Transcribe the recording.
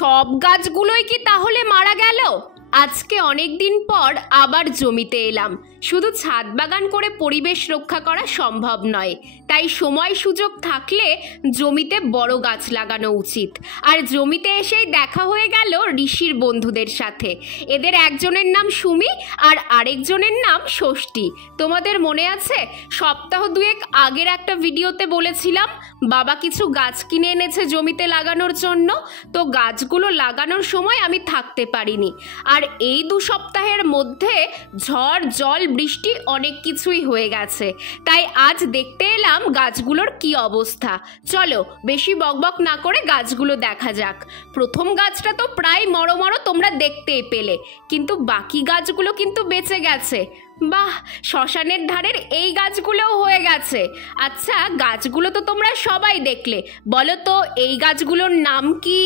সব গাছগুলোই কি তাহলে মারা গেল? আজকে অনেক দিন পর আবার জমিতে এলাম। শুধু ছাদ বাগান করে পরিবেশ রক্ষা করা সম্ভব নয়, তাই সময় সুযোগ থাকলে জমিতে বড় গাছ লাগানো উচিত। আর জমিতে এসেই দেখা হয়ে গেল ঋষির বন্ধুদের সাথে। এদের একজনের নাম সুমি আর আরেকজনের নাম ষষ্ঠী। তোমাদের মনে আছে সপ্তাহ দুয়েক আগের একটা ভিডিওতে বলেছিলাম বাবা কিছু গাছ কিনে এনেছে জমিতে লাগানোর জন্য। তো গাছগুলো লাগানোর সময় আমি থাকতে পারিনি। আর এই 2 সপ্তাহের মধ্যে ঝড় জল বৃষ্টি অনেক কিছুই হয়ে গেছে, তাই আজ দেখতে এলাম গাছগুলোর কি অবস্থা। চলো বেশি বকবক না করে গাছগুলো দেখা যাক। প্রথম গাছটা তো প্রায় মরো তোমরা দেখতেই পেলে, কিন্তু বাকি গাছগুলো কিন্তু বেঁচে গেছে। বাহ, শ্মশানের ধারের এই গাছগুলোও হয়ে গেছে। আচ্ছা, গাছগুলো তো তোমরা সবাই দেখলে, বলো তো এই গাছগুলোর নাম কি?